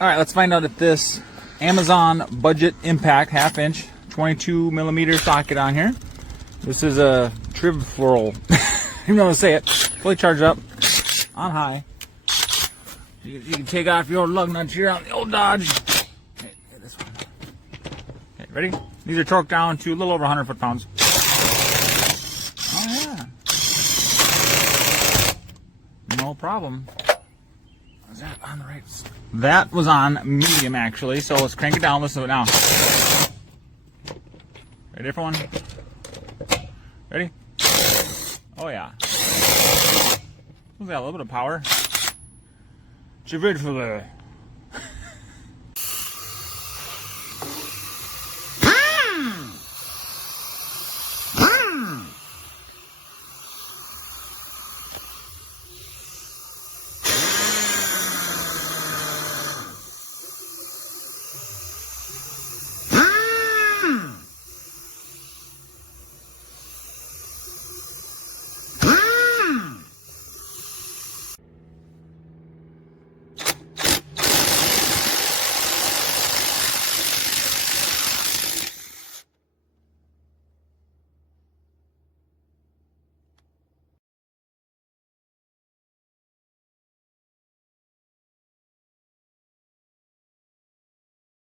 Alright, let's find out if this Amazon Budget Impact 1/2" 22mm socket on here. This is a Trivd Frol. You know how to say it. Fully charged up on high. You can take off your old lug nuts here on the old Dodge. Okay, this one. Okay, ready? These are torqued down to a little over 100 foot-pounds. Oh yeah. No problem. Was that on the right? That was on medium actually, so let's crank it down. Listen to it now. Ready for one? Ready? Oh yeah. Look at that, a little bit of power. Trivd Frol.